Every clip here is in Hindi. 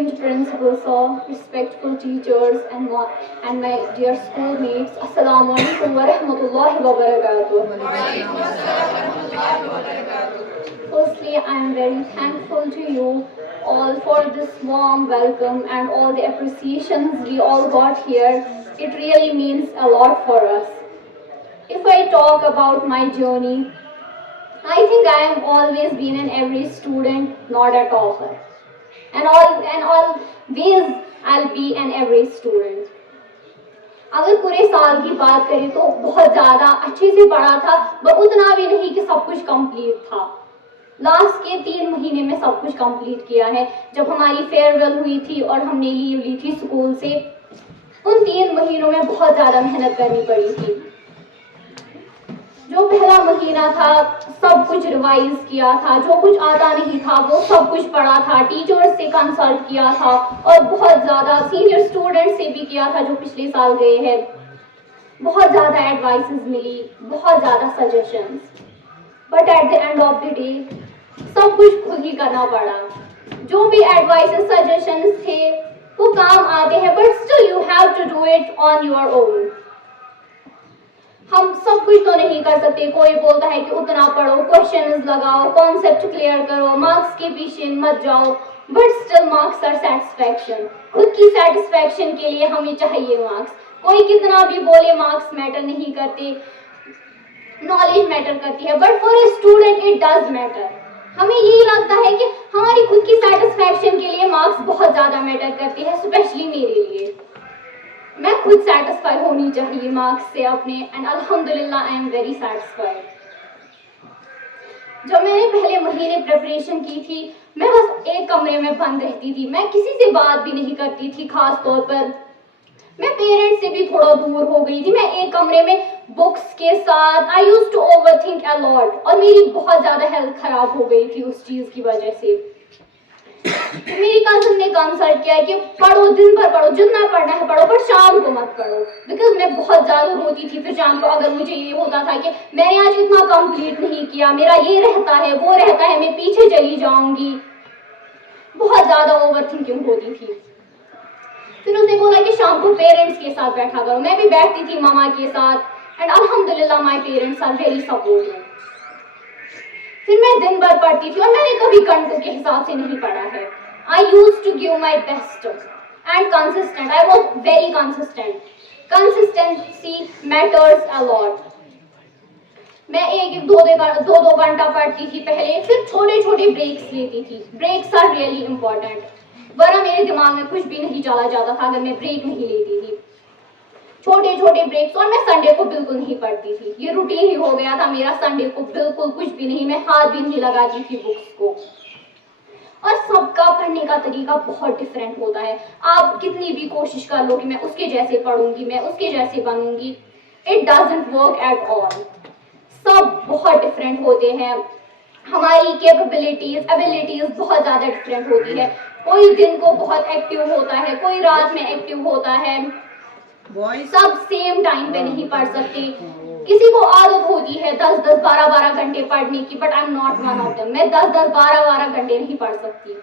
esteemed principal sir, respectful teachers, and my dear schoolmates, Assalamu alaikum wa rahmatullahi wa barakatuh. Firstly, I am very thankful to you all for this warm welcome and all the appreciations we all got here. It really means a lot for us. If I talk about my journey, I think I have always been an average student, not a topper. And always I'll be an average student. अगर पूरे साल की बात करें तो बहुत ज़्यादा अच्छे से पढ़ा था, पर उतना भी नहीं कि सब कुछ कंप्लीट था. लास्ट के 3 महीने में सब कुछ कंप्लीट किया है. जब हमारी फेयरवेल हुई थी और हमने लीव ली थी स्कूल से, उन 3 महीनों में बहुत ज़्यादा मेहनत करनी पड़ी थी. जो पहला महीना था सब कुछ रिवाइज किया था, जो कुछ आता नहीं था वो सब कुछ पढ़ा था, टीचर्स से कंसल्ट किया था और बहुत ज़्यादा सीनियर स्टूडेंट्स से भी किया था जो पिछले साल गए हैं. बहुत ज़्यादा एडवाइसेस मिली, बहुत ज़्यादा suggestions, but at the end of the day सब कुछ खुद ही करना पड़ा. जो भी एडवाइसेस सजेशंस थे वो काम आते हैं, but still you have to do it on your own. हम सब कुछ तो नहीं कर सकते. कोई बोलता है कि उतना पढ़ो, क्वेश्चंस लगाओ, कॉन्सेप्ट क्लियर करो, मार्क्स के पीछे मत जाओ, but still marks are satisfaction. खुद की सेटिस्फैक्शन के लिए हमें चाहिए मार्क्स. कोई कितना भी बोले मार्क्स मैटर नहीं करते, नॉलेज मैटर करती है, but for a student it does matter. हमें यही लगता है कि हमारी खुद की सेटिस्फैक्शन के लिए मार्क्स बहुत ज़्यादा मैटर करती है, स्पेशली मेरे लिए. मैं खुद सेटिस्फाई होनी चाहिए मार्क्स से अपने, एंड अल्हम्दुलिल्लाह आई एम वेरी सेटिस्फाइड. जब मैंने पहले महीने प्रिपरेशन की थी, मैं बस एक कमरे में बंद रहती थी. मैं किसी से बात भी नहीं करती थी. खास तौर पर मैं पेरेंट्स से भी थोड़ा दूर हो गई थी. मैं एक कमरे में बुक्स के साथ I used to overthink a lot, और मेरी बहुत ज़्यादा हेल्थ खराब हो गई थी उस चीज़ की वजह से. मेरी कज़न ने कंसल्ट किया कि पढ़ो, दिन भर पढ़ो, जितना पढ़ना है पढ़ो, पर शाम को मत पढ़ो. बिकॉज मैं बहुत ज़्यादा रोती थी फिर शाम को. अगर मुझे ये होता था कि मैंने आज इतना कंप्लीट नहीं किया, मेरा ये रहता है वो रहता है, मैं पीछे चली जाऊंगी, बहुत ज़्यादा ओवर थिंकिंग होती थी. फिर उसने बोला कि शाम को पेरेंट्स के साथ बैठा करो. मैं भी बैठती थी मामा के साथ, एंड अल्हम्दुलिल्लाह my parents are very supportive. फिर मैं दिन भर पढ़ती थी और मैंने कभी घंटों के हिसाब से नहीं पढ़ा है. I used to give my best and consistent. I was very consistent. Consistency matters a lot. मैं एक दो घंटा पढ़ती थी पहले, फिर छोटे छोटे ब्रेक्स लेती थी. ब्रेक्स आर रियली इम्पोर्टेंट, वरना मेरे दिमाग में कुछ भी नहीं चला जाता था अगर मैं ब्रेक नहीं लेती थी. छोटे छोटे ब्रेक्स. और मैं संडे को बिल्कुल नहीं पढ़ती थी. ये रूटीन ही हो गया था मेरा. संडे को बिल्कुल कुछ भी नहीं, मैं हाथ भी नहीं लगाती थी बुक्स को. और सबका पढ़ने का तरीका बहुत डिफरेंट होता है. आप कितनी भी कोशिश कर लो कि मैं उसके जैसे पढ़ूंगी, मैं उसके जैसे बनूंगी, it doesn't work at all. सब बहुत डिफरेंट होते हैं. हमारी एबिलिटीज बहुत ज़्यादा डिफरेंट होती है. कोई दिन को बहुत एक्टिव होता है, कोई रात में एक्टिव होता है. सब सेम टाइम पे नहीं पढ़ सकते. किसी को आदत होती है 10-10, 12-12 घंटे पढ़ने की, but I am not one of them. मैं 10-10, 12-12 घंटे नहीं पढ़ सकती.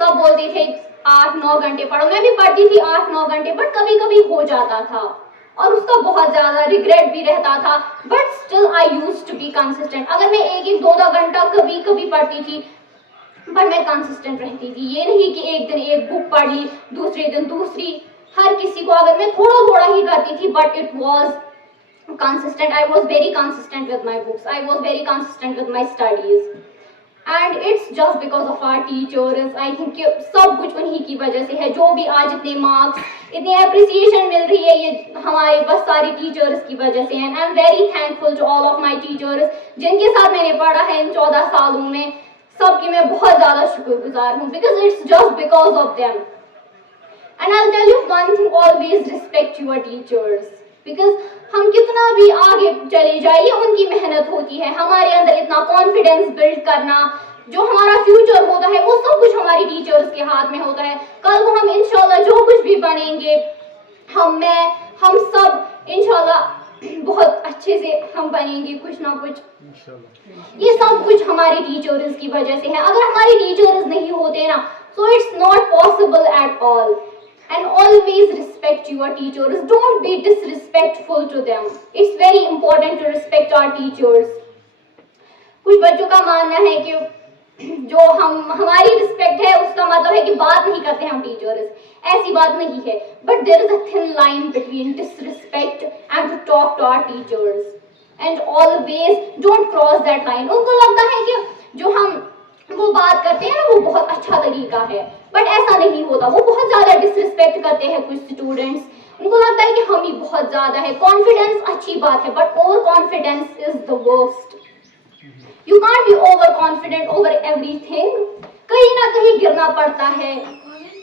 सब बोलते थे 8-9 घंटे पढ़ो. मैं भी पढ़ती थी 8-9 घंटे, बट कभी कभी हो जाता था और उसका बहुत ज्यादा रिग्रेट भी रहता था. But still I used to be consistent. अगर मैं 1-1, 2-2 घंटा कभी कभी पढ़ती थी, पर मैं कंसिस्टेंट रहती थी. ये नहीं कि एक दिन एक बुक पढ़ ली, दूसरे दिन दूसरी. हर किसी को अगर मैं थोड़ा थोड़ा ही करती थी, but it was consistent. I was very consistent with my books. I was very consistent with my studies. And it's just because of our teachers. I think सब कुछ उन्हीं की वजह से है. जो भी आज इतने मार्क्स, इतनी अप्रिसिएशन मिल रही है, ये हमारे बस सारी टीचर्स की वजह से है. And I'm very thankful to all of my teachers जिनके साथ मैंने पढ़ा है इन 14 सालों में. सबकी मैं बहुत ज़्यादा शुक्रगुजार हूँ, because it's just because of them. And I'll tell you one thing, always respect your teachers. Because हम कितना भी आगे चले जाइए, उनकी मेहनत होती है. हमारे अंदर इतना कॉन्फिडेंस बिल्ड करना, जो हमारा फ्यूचर होता है वो सब कुछ हमारी टीचर्स के हाथ में होता है. कल को हम इंशाल्लाह जो कुछ भी बनेंगे, हम सब इंशाल्लाह बहुत अच्छे से हम बनेंगे कुछ ना कुछ। ये सब कुछ हमारे टीचर्स की वजह से है। अगर हमारे टीचर्स नहीं होते ना, so it's not possible at all. And always respect your teachers. Don't be disrespectful to them. It's very important to respect our teachers. कुछ बच्चों का मानना है कि जो हमारी रिस्पेक्ट है उसका मतलब है कि बात नहीं करते हम टीचर्स। ऐसी बात नहीं है, but there is a thin line between disrespect and to talk to our teachers. And always don't cross that line. उनको लगता है कि जो हम वो बात करते हैं ना वो बहुत अच्छा तरीका है, बट ऐसा नहीं होता। वो बहुत ज्यादा डिसरिस्पेक्ट करते हैं कुछ स्टूडेंट्स। उनको लगता है कि हम ही बहुत ज्यादा है। कॉन्फिडेंस अच्छी बात है, but over confidence is the worst. You can't be over confident over everything. कहीं ना कहीं गिरना पड़ता है,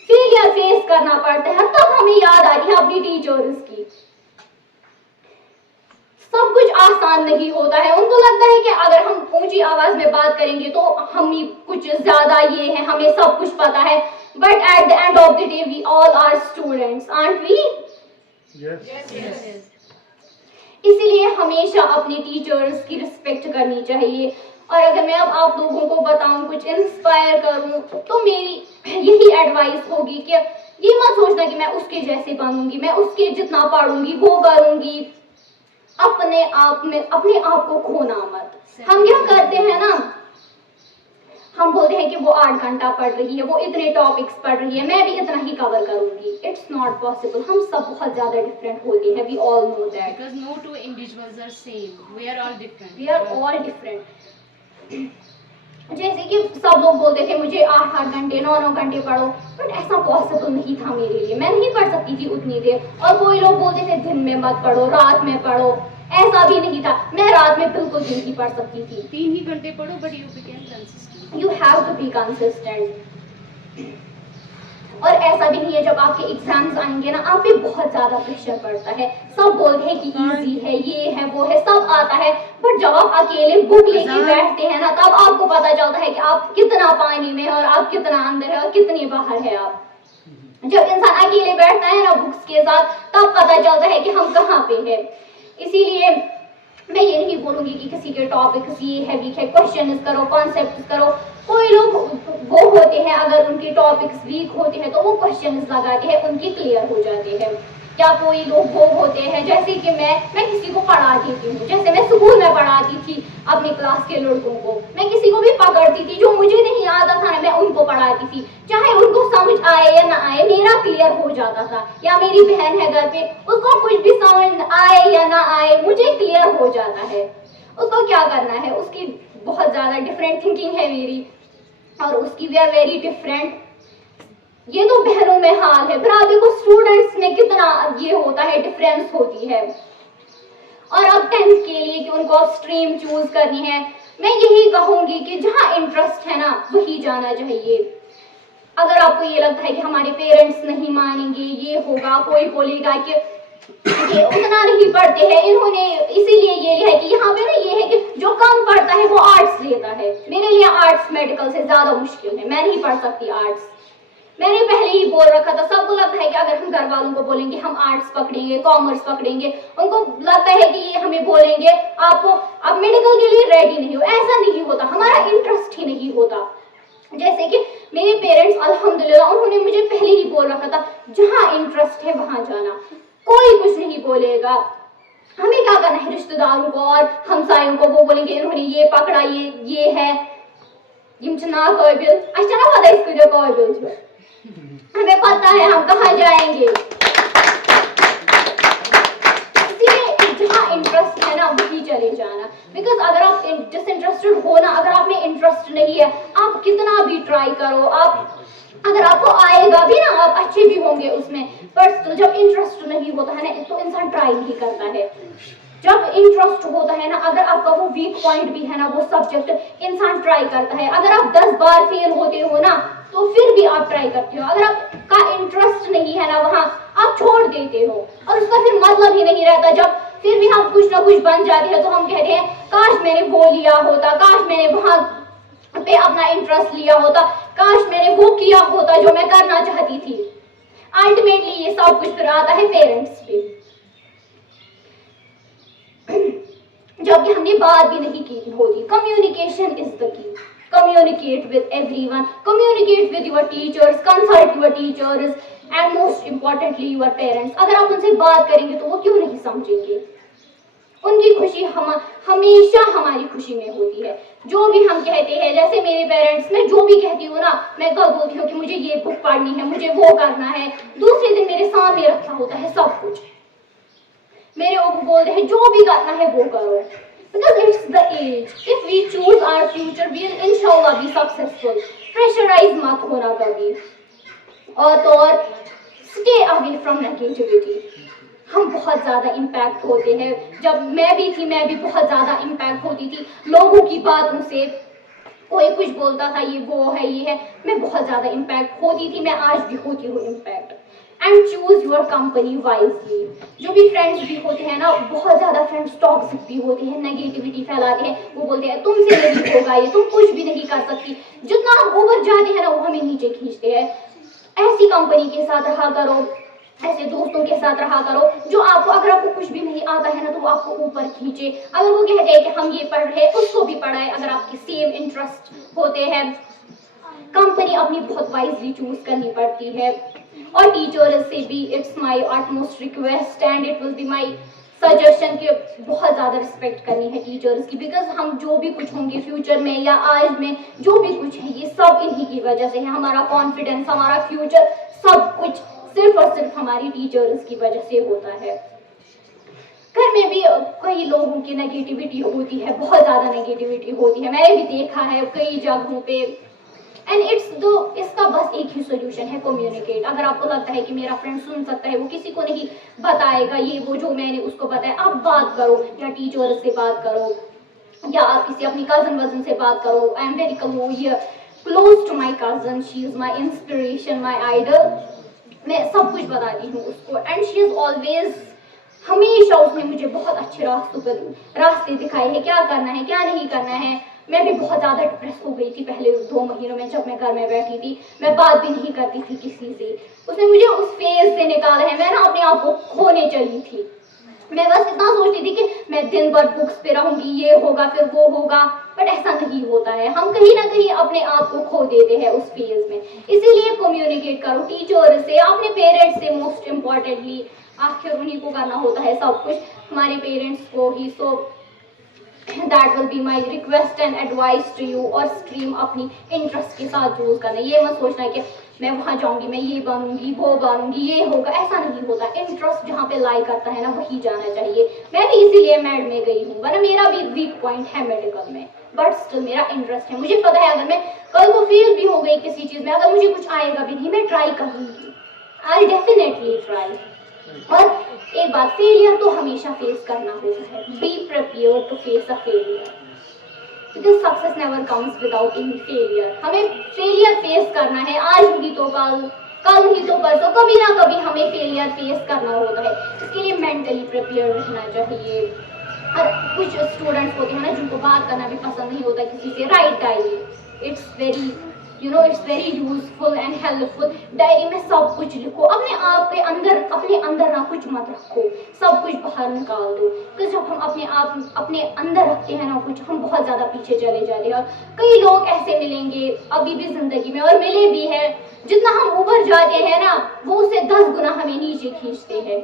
फेलियर फेस करना पड़ता है, तब हमें याद आती है अपनी टीचर्स की। सब कुछ आसान नहीं होता है। उनको लगता है कि अगर हम ऊंची आवाज में बात करेंगे तो हम ही कुछ ज्यादा ये है, हमें सब कुछ पता है। But at the end of the day we all are students, aren't we? Yes. इसलिए हमेशा अपने टीचर्स की रिस्पेक्ट करनी चाहिए। और अगर मैं अब आप लोगों को बताऊं, कुछ इंस्पायर करूं, तो मेरी यही एडवाइस होगी कि ये मत सोचना कि मैं उसके जैसे बनूंगी, मैं उसके जितना पढ़ूंगी वो करूंगी। अपने आप को खोना मत। हम क्या करते हैं ना, हम बोलते हैं कि वो 8 घंटा पढ़ रही है, वो इतने टॉपिक्स पढ़ रही है, मैं भी इतना ही कवर करूंगी। It's not possible. हम सब बहुत ज्यादा डिफरेंट होते हैं। We all know that, because no two individuals are same, we are all different. We are all different. जैसे कि सब लोग बोलते थे मुझे 8-8 घंटे 9-9 घंटे पढ़ो, बट ऐसा पॉसिबल नहीं था मेरे लिए। मैं नहीं पढ़ सकती थी उतनी देर। और कोई लोग बोलते थे दिन में मत पढ़ो, रात में पढ़ो। ऐसा भी नहीं था, मैं रात में बिल्कुल दिन ही पढ़ सकती थी। 3 ही घंटे पढ़ो, but you became consistent. You have to be consistent. और ऐसा भी नहीं है, जब आपके एग्जाम्स आएंगे ना, आप पे बहुत ज्यादा प्रेशर पड़ता है। सब बोलते हैं कि इजी है, ये है वो है, सब आता है। बट जब आप अकेले बुक लेके बैठते हैं ना, तब आपको पता चलता है कि आप कितना पानी में है और आप कितना अंदर है और कितनी बाहर है आप। जब इंसान अकेले बैठता है ना बुक्स के साथ, तब पता चलता है कि हम कहाँ पे है। इसीलिए मैं ये नहीं बोलूंगी कि किसी के टॉपिक्स ये है वीक है, क्वेश्चन करो, कॉन्सेप्ट करो। कोई लोग वो होते हैं, अगर उनके टॉपिक्स वीक होते हैं तो वो क्वेश्चन लगाते हैं, उनके क्लियर हो जाते हैं। या कोई लोग वो होते हैं, जैसे कि मैं किसी को पढ़ा देती हूँ। जैसे मैं स्कूल में पढ़ाती थी अपनी क्लास के लड़कों को, मैं किसी को भी पकड़ती थी, जो मुझे नहीं आता था ना, मैं उनको पढ़ाती थी। चाहे उनको समझ आए या ना आए, मेरा क्लियर हो जाता था। या मेरी बहन है घर पे, उसको कुछ भी समझ आए या ना आए, मुझे क्लियर हो जाता है। उसको क्या करना है, उसकी बहुत ज्यादा डिफरेंट थिंकिंग है मेरी और उसकी। We are very different. ये तो बहनों में हाल है, फिर आप देखो स्टूडेंट्स में कितना ये होता है, डिफरेंस होती है। और अब 10th के लिए कि उनको स्ट्रीम चूज करनी है, मैं यही कहूंगी कि जहां इंटरेस्ट है ना वही जाना चाहिए। अगर आपको ये लगता है कि हमारे पेरेंट्स नहीं मानेंगे, ये होगा, कोई बोलेगा कि ये उतना नहीं पढ़ते हैं, इन्होंने इसीलिए ये लिया है कि यहाँ पे ना ये है कि जो कम पढ़ता है वो आर्ट्स लेता है। मेरे लिए आर्ट्स मेडिकल से ज्यादा मुश्किल है, मैं नहीं पढ़ सकती आर्ट्स। मैंने पहले ही बोल रखा था। सबको लगता है कि अगर हम घर वालों को बोलेंगे हम आर्ट्स पकड़ेंगे, कॉमर्स पकड़ेंगे, उनको लगता है कि ये हमें बोलेंगे आप मेडिकल के लिए रेडी नहीं हो। ऐसा नहीं होता, हमारा इंटरेस्ट ही नहीं होता। जैसे कि मेरे पेरेंट्स अल्हम्दुलिल्लाह, उन्होंने मुझे पहले ही बोल रखा था जहां इंटरेस्ट है वहां जाना, कोई कुछ नहीं बोलेगा। हमें क्या करना है, रिश्तेदारों को और हमसायों को वो बोलेंगे इन्होंने ये पकड़ा, ये है, ना काबिल, अच्छा ना पता इसको जो काबिल जो हमें पता है हम कहाँ जाएंगे। इसलिए जहाँ इंटरेस्ट है ना वही चले जाना। बिकॉज अगर आप डिसइंटरेस्टेड हो ना, अगर आप में इंटरेस्ट नहीं है, आप कितना भी ट्राई करो, आप अगर आपको आएगा भी ना, आप अच्छे भी होंगे उसमें, पर जब इंटरेस्ट नहीं होता है ना तो इंसान ट्राई नहीं करता है। जब इंटरेस्ट होता है ना, अगर आपका वो वीक पॉइंट भी है ना वो सब्जेक्ट, इंसान ट्राई करता है। अगर आप 10 बार फेल होते हो ना तो फिर भी आप ट्राई करते हो। अगर आपका इंटरेस्ट नहीं है ना वहाँ, आप छोड़ देते हो और उसका फिर मतलब ही नहीं रहता। जब फिर भी हम कुछ ना कुछ बन जाते हैं तो हम कहते हैं काश मैंने वो लिया होता, काश मैंने वहाँ पे अपना इंटरेस्ट लिया होता, काश मैंने वो किया होता जो मैं करना चाहती थी। अल्टीमेटली ये सब कुछ फिर आता है पेरेंट्स पे। जबकि हमने बात भी नहीं की होती। Communication is the key. Communicate with everyone, communicate with your teachers, consult your teachers and most importantly your parents। अगर आप उनसे बात करेंगे तो वो क्यों नहीं समझेंगे? उनकी खुशी हमेशा हमारी खुशी में होती है। जो भी हम कहते हैं, जैसे मेरे पेरेंट्स, मैं जो भी कहती हूँ ना, मैं कल बोलती हूँ कि मुझे ये बुक पढ़नी है, मुझे वो करना है, दूसरे दिन मेरे सामने रखा होता है सब कुछ। मेरे वो बोलते हैं जो भी करना है वो करो, because it's the age. If we choose our future, we'll inshallah be successful. Pressurize मत होना कभी। और stay away from negativity। हम बहुत ज़्यादा इम्पैक्ट होते हैं। जब मैं भी बहुत ज़्यादा इम्पैक्ट होती थी लोगों की बातों से। कोई कुछ बोलता था, ये वो है, ये है, मैं बहुत ज़्यादा इम्पैक्ट होती थी। मैं आज भी होती हूँ impact. And choose your company wisely. जो भी फ्रेंड्स भी होते हैं ना, बहुत ज़्यादा फ्रेंड्स टॉक्सिक भी होते हैं, नेगेटिविटी फैलाते हैं। वो बोलते हैं तुमसे नहीं होगा ये, तुम कुछ भी नहीं कर सकती। जितना हम ऊपर जाते हैं ना, वो हमें नीचे खींचते हैं। ऐसी कंपनी के साथ रहा करो, ऐसे दोस्तों के साथ रहा करो जो आपको, अगर आपको कुछ भी नहीं आता है ना, तो वो आपको ऊपर खींचे। अगर वो कहते हैं कि हम ये पढ़ रहे हैं, उसको भी पढ़ाए अगर आपके सेम इंटरेस्ट होते हैं। कंपनी अपनी बहुत वाइजली चूज करनी पड़ती है। और टीचर्स से भी it's my utmost request and it will be my suggestion कि बहुत ज़्यादा रिस्पेक्ट करनी है टीचर्स की। बिकॉज हम जो भी कुछ होंगे फ्यूचर में या आज में, जो भी कुछ है, ये सब इन्हीं की वजह से है। हमारा कॉन्फिडेंस, हमारा फ्यूचर, सब कुछ सिर्फ और सिर्फ हमारी टीचर्स की वजह से होता है। घर में भी कई लोगों की नेगेटिविटी होती है, बहुत ज़्यादा नेगेटिविटी होती है। मैंने भी देखा है कई जगहों पे। एंड इसका बस एक ही सोल्यूशन है, कम्युनिकेट। अगर आपको लगता है कि मेरा फ्रेंड सुन सकता है, वो किसी को नहीं बताएगा ये वो जो मैंने उसको बताया, आप बात करो, या टीचर से बात करो, या आप किसी अपनी कजन से बात करो। I am very close to my cousin, she is my inspiration, my idol. मैं सब कुछ बताती हूँ उसको। एंड शी इज ऑलवेज, हमेशा उसने मुझे बहुत अच्छे रास्ते दिखाए हैं, क्या करना है क्या नहीं करना है। मैं भी बहुत ज़्यादा डिप्रेस हो गई थी पहले 2 महीनों में, जब मैं घर में बैठी थी, मैं बात भी नहीं करती थी किसी से। उसने मुझे उस फेज से निकाला है। मैं ना अपने आप को खोने चली थी। मैं बस इतना सोचती थी कि मैं दिन भर बुक्स पे रहूंगी, ये होगा फिर वो होगा, बट ऐसा नहीं होता है। हम कहीं ना कहीं अपने आप को खो देते हैं उस फेज में। इसीलिए कम्युनिकेट करो टीचर से, अपने पेरेंट्स से, मोस्ट इम्पॉर्टेंटली। आखिर उन्हीं को करना होता है सब कुछ, हमारे पेरेंट्स को ही। So that will be my request and advice to you. और स्ट्रीम अपनी इंटरेस्ट के साथ चूज करना। ये मत सोचना कि मैं वहाँ जाऊंगी, मैं ये बनूंगी, वो बनूंगी, ये होगा, ऐसा नहीं होता। इंटरेस्ट जहाँ पे लाई करता है ना, वही जाना चाहिए। मैं भी इसीलिए मेड में गई हूँ, वरना मेरा भी वीक पॉइंट है मेडिकल में, बट स्टिल मेरा इंटरेस्ट है। मुझे पता है अगर मैं कल को फेल भी हो गई किसी चीज़ में, अगर मुझे कुछ आएगा भी नहीं, मैं ट्राई करूँगी। I definitely try. और एक बात, फेलियर तो हमेशा फेस करना होता है। Be prepared to face a failure, because success never comes without any failure. हमें फेलियर फेस करना है, आज नहीं तो कल नहीं तो परसों, कभी ना कभी हमें फेलियर फेस करना होता है। इसके लिए मेंटली प्रिपेयर रहना चाहिए। और कुछ स्टूडेंट्स होते हैं ना, जिनको बात करना भी पसंद नहीं होता किसी से, right diary. It's very it's very useful and helpful. Diary में सब कुछ लिखो, अपने आप के अंदर, अपने अंदर ना कुछ मत रखो, सब कुछ बाहर निकाल दो। तो जब हम अपने अंदर रखते हैं ना कुछ, हम बहुत ज़्यादा पीछे चले जाते हैं। कई लोग ऐसे मिलेंगे अभी भी ज़िंदगी में, और मिले भी हैं, जितना हम ऊपर जाते हैं ना, वो उससे 10 गुना हमें नीचे खींचते हैं।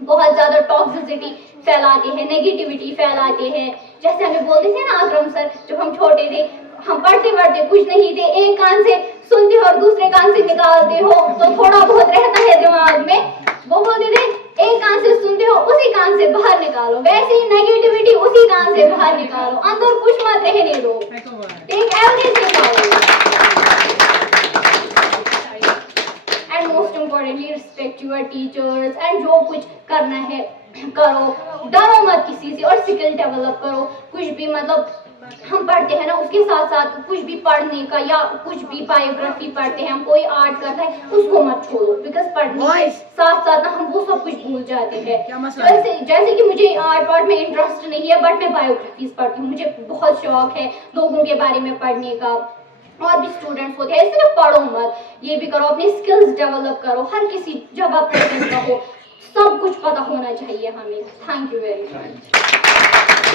बहुत ज़्यादा टॉक्सिसिटी फैलाते हैं, नेगेटिविटी फैलाते हैं। जैसे हमें बोलते थे ना अकरम सर, जब हम छोटे थे, हम पढ़ते कुछ नहीं थे, एक कान से सुनते हो और दूसरे कान से निकालते हो, तो थोड़ा बहुत रहता है दिमाग में। वो बोलते थे एक कान से सुनते हो, उसी कान से बाहर निकालो। वैसे ही नेगेटिविटी उसी कान से बाहर निकालो, अंदर कुछ मत रहने दो। Take everything out. And most importantly respect your teachers. And जो कुछ करना है करो, डरो मत किसी से, और स्किल डेवलप करो। कुछ भी मतलब हम पढ़ते हैं ना, उसके साथ साथ कुछ भी पढ़ने का, या कुछ भी बायोग्राफी पढ़ते हैं, हम कोई आर्ट करता है, उसको मत छोड़ो। बिकॉज पढ़ने के साथ साथ ना हम वो सब कुछ भूल जाते हैं। जैसे कि मुझे आर्ट में इंटरेस्ट नहीं है, बट मैं बायोग्राफीज पढ़ती हूँ, मुझे बहुत शौक है लोगों के बारे में पढ़ने का। और भी स्टूडेंट्स होते हैं, सिर्फ पढ़ो मत, ये भी करो, अपने स्किल्स डेवलप करो, हर किसी जगह प्रेजेंट रहो, सब कुछ पता होना चाहिए हमें। Thank you very much.